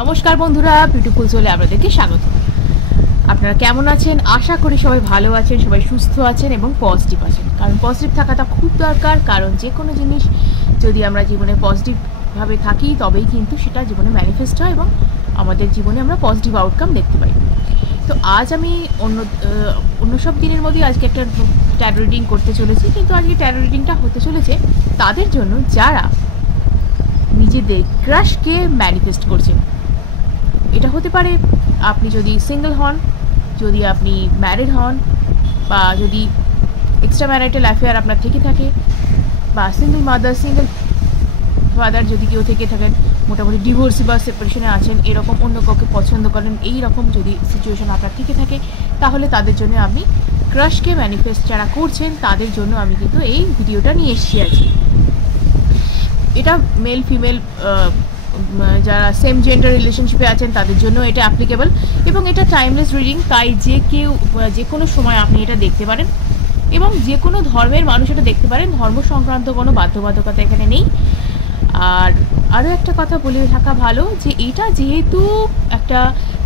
নমস্কার বন্ধুরা, বিউটিফুল সোলে আপনাদেরকে স্বাগত। আপনারা কেমন আছেন? আশা করি সবাই ভালো আছেন, সবাই সুস্থ আছেন এবং পজিটিভ আছেন। কারণ পজিটিভ থাকাটা খুব দরকার, কারণ যে কোনো জিনিস যদি আমরা জীবনে পজিটিভভাবে থাকি তবেই কিন্তু সেটা জীবনে ম্যানিফেস্ট হয় এবং আমাদের জীবনে আমরা পজিটিভ আউটকাম দেখতে পাই। তো আজ আমি অন্য সব দিনের মধ্যেই আজকে একটা ট্যারো রিডিং করতে চলেছি, কিন্তু আজকে ট্যারো রিডিংটা হতে চলেছে তাদের জন্য যারা নিজেদের ক্রাশকে ম্যানিফেস্ট করছেন। এটা হতে পারে আপনি যদি সিঙ্গেল হন, যদি আপনি ম্যারিড হন, বা যদি এক্সট্রা ম্যারিটাল অ্যাফেয়ার আপনার থেকে থাকে, বা সিঙ্গেল মাদার সিঙ্গেল ফাদার যদি কেউ থেকে থাকেন, মোটামুটি ডিভোর্সি বা সেপারেশনে আছেন, এরকম অন্য কাউকে পছন্দ করেন, এই রকম যদি সিচুয়েশন আপনার থেকে থাকে, তাহলে তাদের জন্য আমি ক্রাশকে ম্যানিফেস্ট যারা করছেন তাদের জন্য আমি কিন্তু এই ভিডিওটা নিয়ে এসেছি আছি। এটা মেল ফিমেল যারা সেম জেন্ডার রিলেশনশিপে আছেন তাদের জন্য এটা অ্যাপ্লিকেবল, এবং এটা টাইমলেস রিডিং, তাই যে কেউ যে কোনো সময় আপনি এটা দেখতে পারেন এবং যে কোনো ধর্মের মানুষ এটা দেখতে পারেন। ধর্ম সংক্রান্ত কোনো বাধ্যবাধকতা এখানে নেই। আর আরও একটা কথা বলে থাকা ভালো যে এটা যেহেতু একটা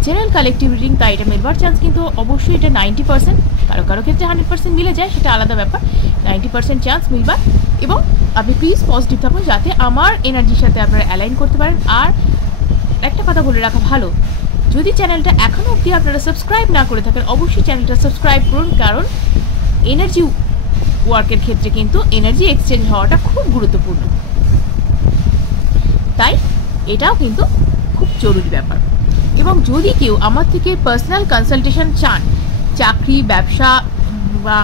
জেনারেল কালেকটিভ রিডিং, তাই এটা মিলবার চান্স কিন্তু অবশ্যই এটা 90%, কারো কারো ক্ষেত্রে 100% মিলে যায়, সেটা আলাদা ব্যাপার। 90% চান্স মিলবার, এবং আপনি প্লিজ পজিটিভ থাকুন যাতে আমার এনার্জির সাথে আপনারা অ্যালাইন করতে পারেন। আর একটা কথা বলে রাখা ভালো, যদি চ্যানেলটা এখনও অবধি আপনারা সাবস্ক্রাইব না করে থাকেন অবশ্যই চ্যানেলটা সাবস্ক্রাইব করুন, কারণ এনার্জি ওয়ার্কের ক্ষেত্রে কিন্তু এনার্জি এক্সচেঞ্জ হওয়াটা খুব গুরুত্বপূর্ণ, তাই এটাও কিন্তু খুব জরুরি ব্যাপার। এবং যদি কেউ আমার থেকে পার্সোনাল কনসালটেশন চান, চাকরি, ব্যবসা বা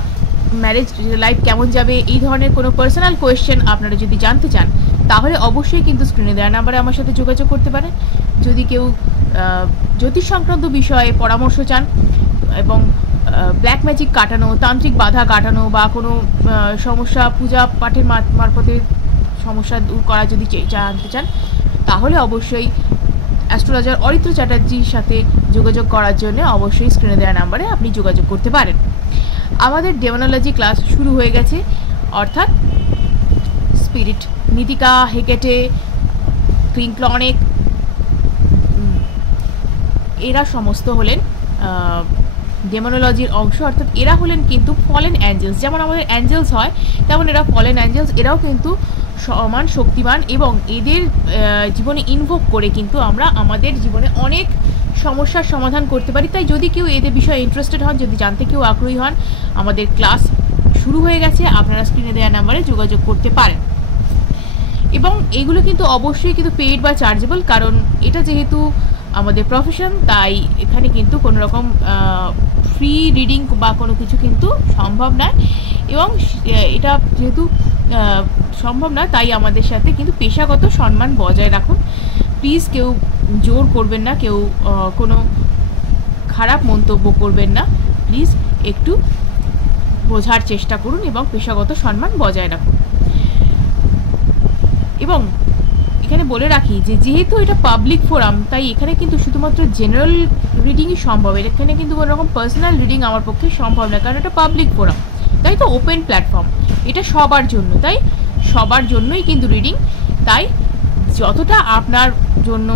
ম্যারেজ লাইফ কেমন যাবে, এই ধরনের কোনো পার্সোনাল কোয়েশ্চেন আপনারা যদি জানতে চান, তাহলে অবশ্যই কিন্তু স্ক্রিনে দেওয়া নাম্বারে আমার সাথে যোগাযোগ করতে পারেন। যদি কেউ জ্যোতিষ সংক্রান্ত বিষয়ে পরামর্শ চান এবং ব্ল্যাক ম্যাজিক কাটানো, তান্ত্রিক বাধা কাটানো, বা কোনো সমস্যা পূজা পাঠের মারফতে সমস্যা দূর করা যদি জানতে চান, তাহলে অবশ্যই অ্যাস্ট্রোলজার অরিত্র চ্যাটার্জির সাথে যোগাযোগ করার জন্য অবশ্যই স্ক্রিনে দেওয়া নাম্বারে আপনি যোগাযোগ করতে পারেন। আমাদের ডেমোনোলজি ক্লাস শুরু হয়ে গেছে, অর্থাৎ স্পিরিট নীতিকা, হেকেটে, ক্রিংক্লনেক, এরা সমস্ত হলেন ডেমোনোলজির অংশ, অর্থাৎ এরা হলেন কিন্তু ফলেন অ্যাঞ্জেলস। যেমন আমাদের অ্যাঞ্জেলস হয় তেমন এরা ফলেন অ্যাঞ্জেলস, এরাও কিন্তু সমান শক্তিমান, এবং এদের জীবনে ইনভোক করে কিন্তু আমরা আমাদের জীবনে অনেক সমস্যার সমাধান করতে পারি। তাই যদি কেউ এদের বিষয়ে ইন্টারেস্টেড হন, যদি জানতে কেউ আগ্রহী হন, আমাদের ক্লাস শুরু হয়ে গেছে, আপনারা স্ক্রিনে দেওয়া নাম্বারে যোগাযোগ করতে পারেন। এবং এগুলো কিন্তু অবশ্যই কিন্তু পেইড বা চার্জেবল, কারণ এটা যেহেতু আমাদের প্রফেশন, তাই এখানে কিন্তু কোনো রকম ফ্রি রিডিং বা কোনো কিছু কিন্তু সম্ভব নয়। এবং এটা যেহেতু সম্ভব না, তাই আমাদের সাথে কিন্তু পেশাগত সম্মান বজায় রাখুন। প্লিজ কেউ জোর করবেন না, কেউ কোনো খারাপ মন্তব্য করবেন না, প্লিজ একটু বোঝার চেষ্টা করুন এবং পেশাগত সম্মান বজায় রাখুন। এবং এখানে বলে রাখি যে যেহেতু এটা পাবলিক ফোরাম, তাই এখানে কিন্তু শুধুমাত্র জেনারেল রিডিংই সম্ভব, এখানে কিন্তু কোনো রকম পার্সোনাল রিডিং আমার পক্ষে সম্ভব না, কারণ এটা পাবলিক ফোরাম, তাই তো ওপেন প্ল্যাটফর্ম, এটা সবার জন্য, তাই সবার জন্যই কিন্তু রিডিং। তাই যতটা আপনার জন্য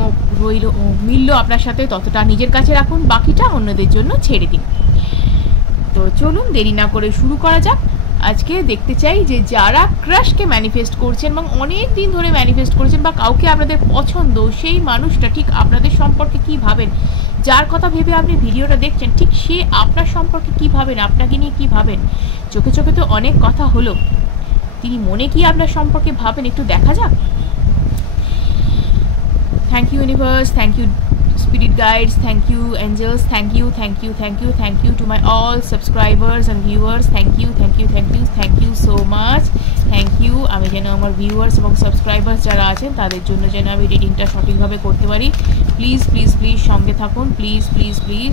মিলল আপনার সাথে ততটা নিজের কাছে রাখুন, বাকিটা অন্যদের জন্য ছেড়ে দিন। তো চলুন দেরি না করে শুরু করা যাক। আজকে দেখতে চাই যে যারা ক্রাশকে ম্যানিফেস্ট করছেন এবং অনেক দিন ধরে ম্যানিফেস্ট করেছেন, বা কাউকে আপনাদের পছন্দ, সেই মানুষটা ঠিক আপনাদের সম্পর্কে কী ভাবেন, যার কথা ভেবে আপনি ভিডিওটা দেখছেন ঠিক সে আপনার সম্পর্কে কী ভাবেন, আপনাকে নিয়ে কী ভাবেন। চোখে চোখে তো অনেক কথা হলো, তিনি মনে কি আপনার সম্পর্কে ভাবেন একটু দেখা যাক। Thank you universe, thank you spirit guides, thank you angels, thank you, thank you, thank you, thank you to my all subscribers and viewers, thank you, thank you, thank you, thank you so much, thank you। আমি যেন আমার viewers এবং subscribers যারা আছেন তাদের জন্য যেন আমি রিডিংটা সঠিকভাবে করতে পারি, প্লিজ প্লিজ প্লিজ সঙ্গে থাকুন, প্লিজ প্লিজ প্লিজ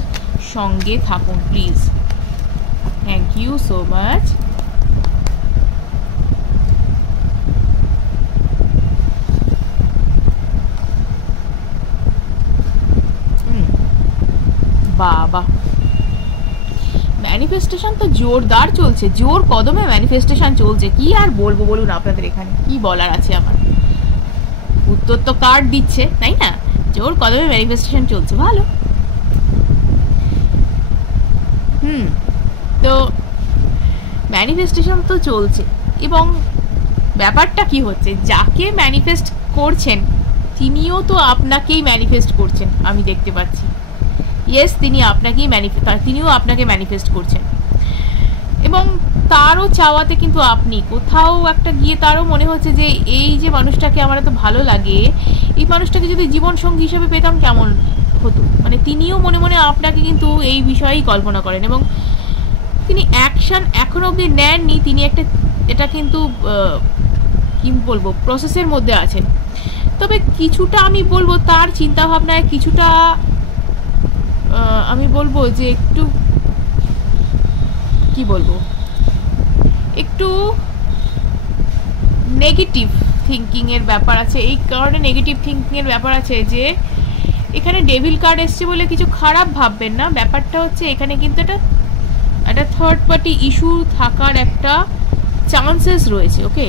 সঙ্গে থাকুন, please. Thank you so much. বাবা, ম্যানিফেস্টেশন তো জোরদার চলছে, জোর কদমে ম্যানিফেস্টেশন চলছে, কি আর বলবো বলুন আপনাদের, এখানে কি বলার আছে আমার। উত্তর তো কার্ড দিচ্ছে, তাই না? জোর কদমে ম্যানিফেস্টেশন চলছে, ভালো। তো ম্যানিফেস্টেশন তো চলছে, এবং ব্যাপারটা কি হচ্ছে, যাকে ম্যানিফেস্ট করছেন তিনিও তো আপনাকেই ম্যানিফেস্ট করছেন, আমি দেখতে পাচ্ছি। ইয়েস, তিনিও আপনাকে ম্যানিফেস্ট করছেন, এবং তারও চাওয়াতে কিন্তু আপনি কোথাও একটা গিয়ে তারও মনে হচ্ছে যে এই যে মানুষটাকে আমার এত ভালো লাগে, এই মানুষটাকে যদি জীবনসঙ্গী হিসেবে পেতাম কেমন হতো। মানে তিনিও মনে মনে আপনাকে কিন্তু এই বিষয়েই কল্পনা করেন, এবং তিনি অ্যাকশন এখনো অবধি নেননি। তিনি এটা কিন্তু কি বলবো, প্রসেসের মধ্যে আছেন। তবে কিছুটা আমি বলবো তার চিন্তাভাবনায় কিছুটা আমি বলবো যে একটু কি বলবো, একটু নেগেটিভ থিঙ্কিং এর ব্যাপার আছে। এই কারণে নেগেটিভ থিঙ্কিং এর ব্যাপার আছে যে এখানে ডেভিল কার্ড এসছে বলে কিছু খারাপ ভাববেন না। ব্যাপারটা হচ্ছে এখানে কিন্তু একটা থার্ড পার্টি ইস্যু থাকার একটা চান্সেস রয়েছে। ওকে,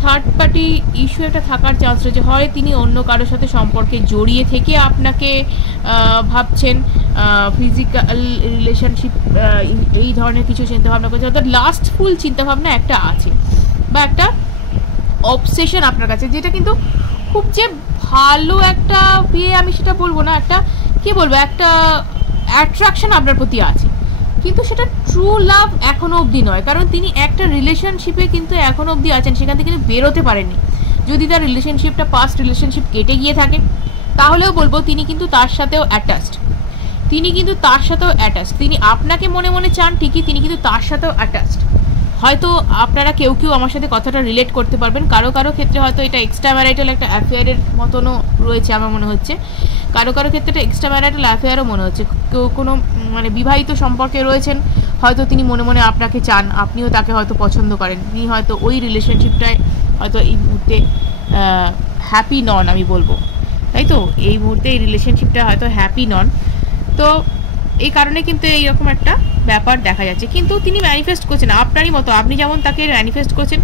থার্ড পার্টি ইস্যু একটা থাকার চান্স রয়েছে। হয় তিনি অন্য কারোর সাথে সম্পর্কে জড়িয়ে থেকে আপনাকে ভাবছেন, ফিজিক্যাল রিলেশনশিপ, এই ধরনের কিছু চিন্তাভাবনা করছে। অর্থাৎ লাস্টফুল চিন্তাভাবনা একটা আছে, বা একটা অবসেশন আপনার কাছে, যেটা কিন্তু খুব যে ভালো একটা আমি সেটা বলবো না, একটা কি বলবো, একটা অ্যাট্রাকশন আপনার প্রতি আছে, কিন্তু সেটা ট্রু লাভ এখনো অবধি নয়। কারণ তিনি একটা রিলেশনশিপে কিন্তু এখনো অবধি আছেন, সেখান থেকে কিন্তু বেরোতে পারেননি। যদি তার রিলেশনশিপটা পাস্ট রিলেশনশিপ কেটে গিয়ে থাকে, তাহলেও বলবো তিনি কিন্তু তার সাথেও অ্যাটাচড। তিনি আপনাকে মনে মনে চান ঠিকই, তিনি কিন্তু তার সাথেও অ্যাটাচড। হয়তো আপনারা কেউ আমার সাথে কথাটা রিলেট করতে পারবেন। কারো ক্ষেত্রে হয়তো এটা এক্সট্রা ম্যারিটাল একটা অ্যাফেয়ারের মতনও রয়েছে আমার মনে হচ্ছে, কারো ক্ষেত্রে এটা এক্সট্রা ম্যারিটাল অ্যাফেয়ারও মনে হচ্ছে। কেউ কোনো মানে বিবাহিত সম্পর্কে রয়েছেন, হয়তো তিনি মনে মনে আপনাকে চান, আপনিও তাকে হয়তো পছন্দ করেন। তিনি হয়তো ওই রিলেশনশিপটায় হয়তো এই মুহূর্তে হ্যাপি নন, আমি বলবো, তাই তো। এই মুহূর্তে এই রিলেশনশিপটা হয়তো হ্যাপি নন। তো এই কারণে কিন্তু এইরকম একটা ব্যাপার দেখা যাচ্ছে। কিন্তু তিনি ম্যানিফেস্ট করছেন আপনারই মতো, আপনি যেমন তাকে ম্যানিফেস্ট করছেন।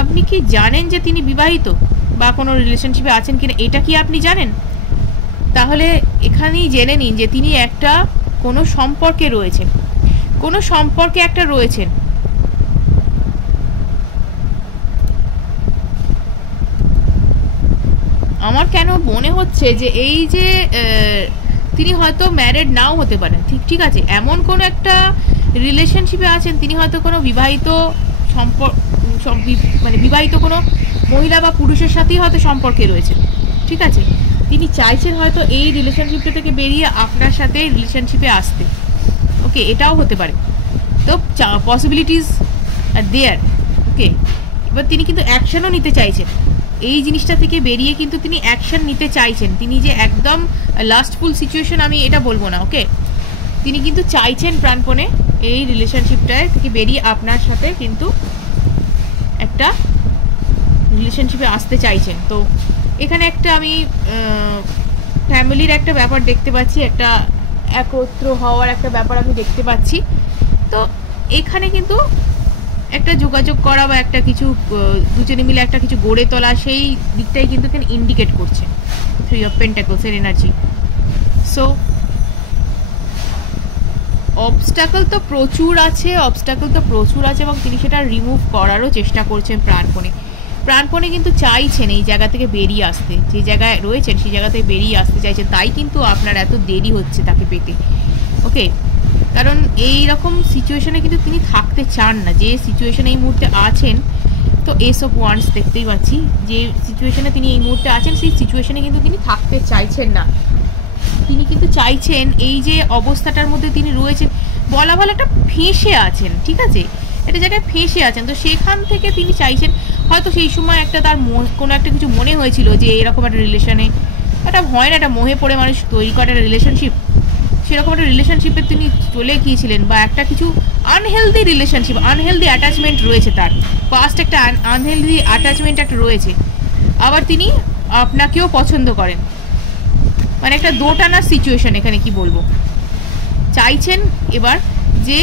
আপনি কি জানেন যে তিনি বিবাহিত বা কোনো রিলেশনশিপে আছেন কিনা? এটা কি আপনি জানেন? তাহলে এখানেই জেনে নিন যে তিনি একটা কোনো সম্পর্কে রয়েছেন, রয়েছেন। আমার কেন মনে হচ্ছে যে এই যে তিনি হয়তো ম্যারিড নাও হতে পারেন, ঠিক আছে, এমন কোনো একটা রিলেশনশিপে আছেন, তিনি হয়তো কোনো বিবাহিত মানে বিবাহিত কোনো মহিলা বা পুরুষের সাথেই হয়তো সম্পর্কে রয়েছেন, ঠিক আছে। তিনি চাইছেন হয়তো এই রিলেশনশিপটা থেকে বেরিয়ে আপনার সাথে রিলেশনশিপে আসতে। ওকে, এটাও হতে পারে। তো পসিবিলিটিস আর দেয়ার। ওকে, এবার তিনি কিন্তু অ্যাকশনও নিতে চাইছেন, এই জিনিসটা থেকে বেরিয়ে কিন্তু তিনি অ্যাকশন নিতে চাইছেন। তিনি যে একদম লাস্টফুল সিচুয়েশন আমি এটা বলবো না। ওকে, তিনি কিন্তু চাইছেন প্রাণপণে এই রিলেশনশিপটায় থেকে বেরিয়ে আপনার সাথে কিন্তু একটা রিলেশনশিপে আসতে চাইছেন। তো এখানে একটা আমি ফ্যামিলির একটা ব্যাপার দেখতে পাচ্ছি, একটা একত্র হওয়ার একটা ব্যাপার আমি দেখতে পাচ্ছি। তো এখানে কিন্তু একটা যোগাযোগ করা বা একটা কিছু দুজনে মিলে একটা কিছু গড়ে তোলা, সেই দিকটাই কিন্তু এখানে ইন্ডিকেট করছে 3 of Pentacles এর এনার্জি। সো অবস্টাকল তো প্রচুর আছে, এবং তিনি সেটা রিমুভ করারও চেষ্টা করছেন প্রাণপণে কিন্তু চাইছেন এই জায়গা থেকে বেরিয়ে আসতে। যে জায়গায় রয়েছেন সেই জায়গা থেকে বেরিয়ে আসতে চাইছেন, তাই কিন্তু আপনার এত দেরি হচ্ছে তাকে পেতে। ওকে, কারণ এই রকম সিচুয়েশনে কিন্তু তিনি থাকতে চান না, যে সিচুয়েশনে এই মুহূর্তে আছেন। তো এস অফ ওয়ান্ডস দেখতেই পাচ্ছি, যে সিচুয়েশনে তিনি এই মুহূর্তে আছেন সেই সিচুয়েশনে কিন্তু তিনি থাকতে চাইছেন না। তিনি কিন্তু চাইছেন এই যে অবস্থাটার মধ্যে তিনি রয়েছেন, বলা ভালো একটা ফেঁসে আছেন, ঠিক আছে, একটা জায়গায় ফেঁসে আছেন। তো সেখান থেকে তিনি চাইছেন, হয়তো সেই সময় একটা তার কোনো একটা কিছু মনে হয়েছিল যে এরকম একটা রিলেশনে, একটা হয় না, একটা মোহে পড়ে মানুষ তৈরি করে একটা রিলেশনশিপ, সেরকম একটা রিলেশনশিপে তিনি চলে গিয়েছিলেন, বা একটা কিছু আনহেলদি রিলেশনশিপ, আনহেলদি অ্যাটাচমেন্ট রয়েছে, তার পাস্ট একটা আনহেলদি অ্যাটাচমেন্ট একটা রয়েছে। আবার তিনি আপনাকেও পছন্দ করেন, মানে একটা দোটানার সিচুয়েশন। এখানে কি বলবো, চাইছেন এবার যে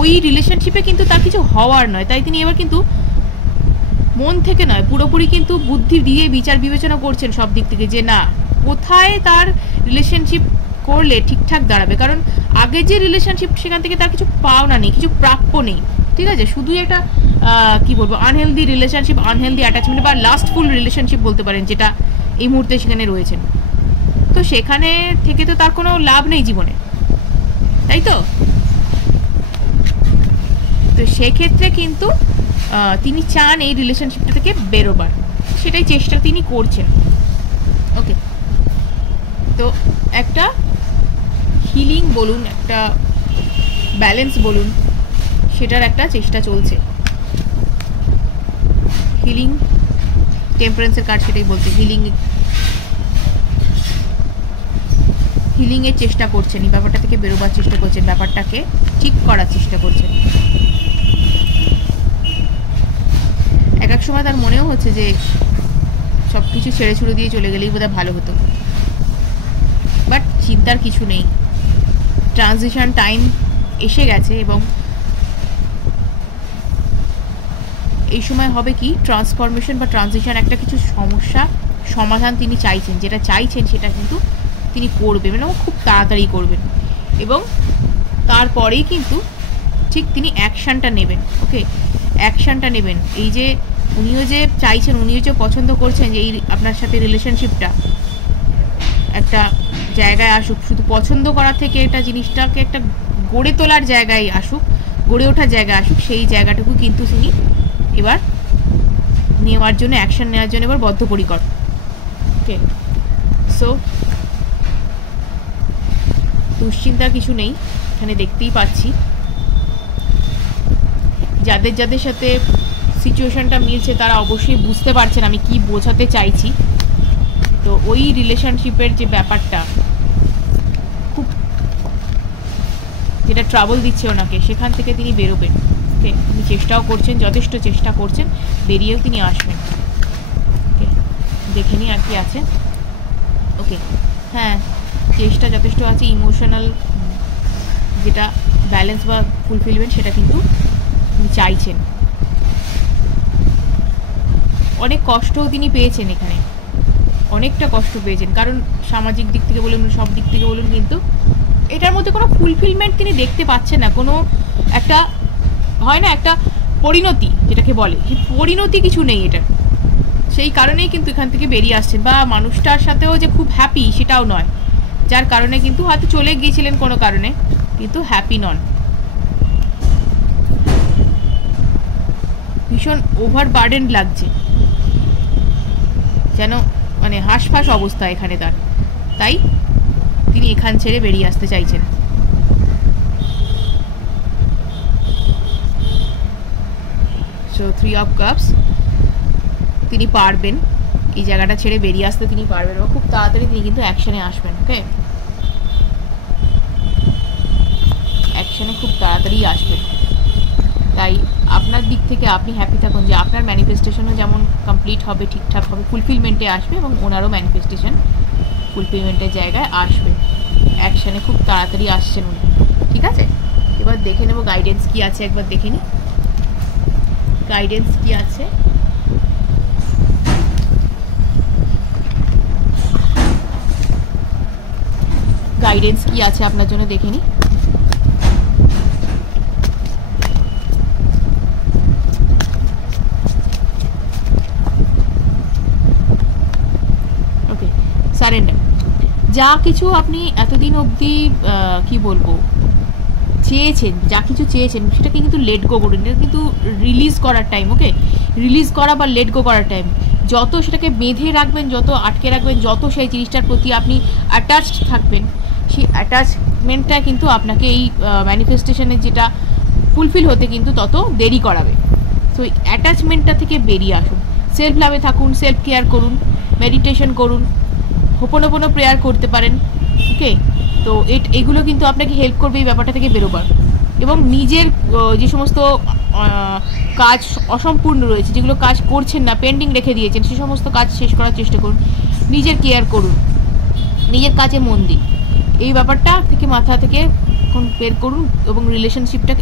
ওই রিলেশনশিপে কিন্তু তার কিছু হওয়ার নয়, তাই তিনি এবার কিন্তু মন থেকে নয়, পুরোপুরি কিন্তু বুদ্ধি দিয়ে বিচার বিবেচনা করছেন সব দিক থেকে, যে না, কোথায় তার রিলেশনশিপ করলে ঠিকঠাক দাঁড়াবে, কারণ আগে যে রিলেশনশিপ সেখান থেকে তার কিছু পাওনা নেই, কিছু প্রাপ্য নেই, ঠিক আছে, শুধুই একটা কি বলবো আনহেলদি রিলেশনশিপ, আনহেলদি অ্যাটাচমেন্ট বা লাস্টফুল রিলেশনশিপ বলতে পারেন, যেটা এই মুহূর্তে সেখানে রয়েছেন। তো সেখানে থেকে তো তার কোনো লাভ নেই জীবনে, তাই তো। তো সেক্ষেত্রে কিন্তু তিনি চান এই রিলেশনশিপটা থেকে বেরোবার, সেটাই চেষ্টা তিনি করছেন। ওকে, তো একটা হিলিং বলুন, একটা ব্যালেন্স বলুন, সেটার একটা চেষ্টা চলছে। হিলিং, টেম্পারেন্সের কার্ড সেটাই বলছে, হিলিংয়ের চেষ্টা করছেন, এই ব্যাপারটা থেকে বেরোবার চেষ্টা করছেন, ব্যাপারটাকে ঠিক করার চেষ্টা করছেন। এক এক সময় তার মনেও হচ্ছে যে সব কিছু ছেড়ে ছুড়ে দিয়ে চলে গেলেই বোধহয় ভালো হতো, বাট চিন্তার কিছু নেই, ট্রানজিশন টাইম এসে গেছে এবং এই সময় হবে কি ট্রান্সফরমেশন বা ট্রানজিশন, একটা কিছু সমস্যা সমাধান তিনি চাইছেন, যেটা চাইছেন সেটা কিন্তু তিনি করবেন এবং খুব তাড়াতাড়ি করবেন, এবং তারপরেই কিন্তু ঠিক তিনি অ্যাকশানটা নেবেন। ওকে, অ্যাকশানটা নেবেন। এই যে উনিও যে চাইছেন, উনিও যে পছন্দ করছেন যে এই আপনার সাথে রিলেশনশিপটা একটা জায়গায় আসুক, শুধু পছন্দ করার থেকে একটা জিনিসটাকে একটা গড়ে তোলার জায়গায় আসুক, গড়ে ওঠার জায়গায় আসুক, সেই জায়গাটুকু কিন্তু তিনি এবার নেওয়ার জন্য, অ্যাকশন নেওয়ার জন্য এবার বদ্ধপরিকর। ওকে, সো দুশ্চিন্তার কিছু নেই, এখানে দেখতেই পাচ্ছি। যাদের যাদের সাথে সিচুয়েশনটা মিলছে তারা অবশ্যই বুঝতে পারছেন আমি কি বোঝাতে চাইছি। তো ওই রিলেশনশিপের যে ব্যাপারটা খুব যেটা ট্রাবল দিচ্ছে ওনাকে, সেখান থেকে তিনি বেরোবেন। ওকে, তিনি চেষ্টাও করছেন, যথেষ্ট চেষ্টা করছেন, বেরিয়েও তিনি আসবেন। ওকে, দেখে নিই আর কি আছে। ওকে, হ্যাঁ, চেষ্টা যথেষ্ট আছে, ইমোশনাল যেটা ব্যালেন্স বা ফুলফিলমেন্ট সেটা কিন্তু তিনি চাইছেন। অনেক কষ্টও তিনি পেয়েছেন এখানে, অনেকটা কষ্ট পেয়েছেন, কারণ সামাজিক দিক থেকে বলুন, সব দিক থেকে বলুন, কিন্তু এটার মধ্যে কোনো ফুলফিলমেন্ট তিনি দেখতে পাচ্ছেন না, কোনো একটা হয় না একটা পরিণতি যেটাকে বলে, সেই পরিণতি কিছু নেই এটার। সেই কারণেই কিন্তু এখান থেকে বেরিয়ে আসছেন, বা মানুষটার সাথেও যে খুব হ্যাপি সেটাও নয়, যার কারণে কিন্তু হয়তো চলে গিয়েছিলেন কোনো কারণে, কিন্তু হ্যাপি নন। ভীষণ ওভার বার্ডেন লাগছে, যেন মানে হাঁসফাঁস অবস্থা এখানে তার, তাই তিনি এখান ছেড়ে বেরিয়ে আসতে চাইছেন। সো 3 অফ কাপস, তিনি পারবেন এই জায়গাটা ছেড়ে বেরিয়ে আসতে, তিনি পারবেন এবং খুব তাড়াতাড়ি তিনি কিন্তু অ্যাকশনে আসবেন। ওকে, অ্যাকশনে খুব তাড়াতাড়ি আসবেন। তাই আপনার দিক থেকে আপনি হ্যাপি থাকুন যে আপনার ম্যানিফেস্টেশনও যেমন কমপ্লিট হবে, ঠিকঠাক হবে, ফুলফিলমেন্টে আসবে, এবং ওনারও ম্যানিফেস্টেশন ফুলফিলমেন্টের জায়গায় আসবে, অ্যাকশনে খুব তাড়াতাড়ি আসছেন উনি। ঠিক আছে, এবার দেখে নেব গাইডেন্স কি আছে, একবার দেখে নিই গাইডেন্স কি আছে। গাইডেন্স কি আছে আপনার জন্য দেখে নিই। ওকে, সারেন্ডার। যা কিছু আপনি এতদিন অবধি কি বলবো চেয়েছেন, যা কিছু চেয়েছেন সেটাকে কিন্তু লেট গো করুন, এটা কিন্তু রিলিজ করার টাইম। ওকে, রিলিজ করা বা লেট গো করার টাইম। যত সেটাকে বেঁধে রাখবেন, যত আটকে রাখবেন, যত সেই জিনিসটার প্রতি আপনি অ্যাটাচড থাকবেন, সেই অ্যাটাচমেন্টটা কিন্তু আপনাকে এই ম্যানিফেস্টেশনের যেটা ফুলফিল হতে কিন্তু তত দেরি করাবে। সো এই অ্যাটাচমেন্টটা থেকে বেরিয়ে আসুন, সেলফ লাভে থাকুন, সেলফ কেয়ার করুন, মেডিটেশন করুন, হোপোনোপোনো প্রেয়ার করতে পারেন। ওকে, তো এগুলো কিন্তু আপনাকে হেল্প করবে এই ব্যাপারটা থেকে বেরোবার, এবং নিজের যে সমস্ত কাজ অসম্পূর্ণ রয়েছে, যেগুলো কাজ করছেন না, পেন্ডিং রেখে দিয়েছেন, সে সমস্ত কাজ শেষ করার চেষ্টা করুন, নিজের কেয়ার করুন, নিজের কাজে মন দিন। এই ব্যাপারটা থেকে মাথা থেকে এখন বের করুন, এবং রিলেশনশিপটা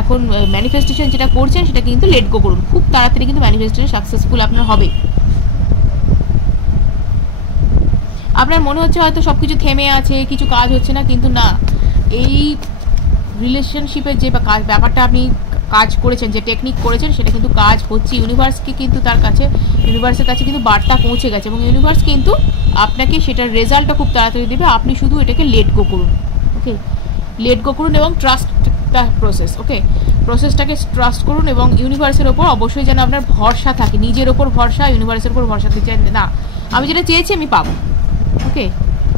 এখন ম্যানিফেস্টেশন যেটা করছেন সেটাকে কিন্তু লেট গো করুন। খুব তাড়াতাড়ি কিন্তু ম্যানিফেস্টেশন সাকসেসফুল আপনার হবে। আপনার মনে হচ্ছে হয়তো সব কিছু থেমে আছে, কিছু কাজ হচ্ছে না, কিন্তু না, এই রিলেশনশিপের যে ব্যাপারটা আপনি কাজ করেছেন, যে টেকনিক করেছেন, সেটা কিন্তু কাজ হচ্ছে। ইউনিভার্সকে কিন্তু ইউনিভার্সের কাছে কিন্তু বার্তা পৌঁছে গেছে, এবং ইউনিভার্স কিন্তু আপনাকে সেটার রেজাল্টটা খুব তাড়াতাড়ি দেবে। আপনি শুধু এটাকে লেট গো করুন, ওকে, লেট গো করুন এবং ট্রাস্ট দ্য প্রসেস, ওকে, প্রসেসটাকে ট্রাস্ট করুন, এবং ইউনিভার্সের ওপর অবশ্যই যেন আপনার ভরসা থাকে, নিজের ওপর ভরসা, ইউনিভার্সের ওপর ভরসা দিতে চান না, আমি যেটা চেয়েছি আমি পাবো, ওকে।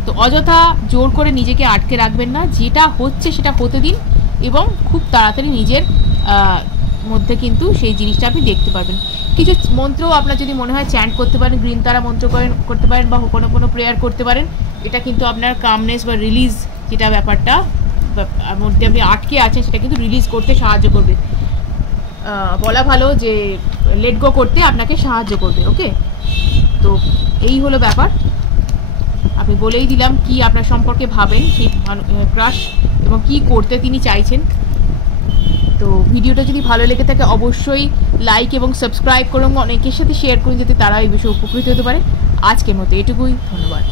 তো অযথা জোর করে নিজেকে আটকে রাখবেন না, যেটা হচ্ছে সেটা হতে দিন, এবং খুব তাড়াতাড়ি নিজের মধ্যে কিন্তু সেই জিনিসটা আপনি দেখতে পারবেন। কিছু মন্ত্র আপনার যদি মনে হয় চ্যান্ট করতে পারেন, গ্রিন তারা মন্ত্র করতে পারেন, বা কোনো প্রেয়ার করতে পারেন, এটা কিন্তু আপনার কামনেস বা রিলিজ যেটা ব্যাপারটা মধ্যে আপনি আটকে আছেন সেটা কিন্তু রিলিজ করতে সাহায্য করবে। বলা ভালো যে লেট গো করতে আপনাকে সাহায্য করবে, ওকে। তো এই হলো ব্যাপার, আপনি বলেই দিলাম কি আপনার সম্পর্কে ভাবেন সেই ক্রাশ, এবং কি করতে তিনি চাইছেন। তো ভিডিওটা যদি ভালো লেগে থাকে অবশ্যই লাইক এবং সাবস্ক্রাইব করুন, অনেকের সাথে শেয়ার করুন, যাতে তারা এই বিষয়ে উপকৃত হতে পারে। আজকের মতো এটুকুই, ধন্যবাদ।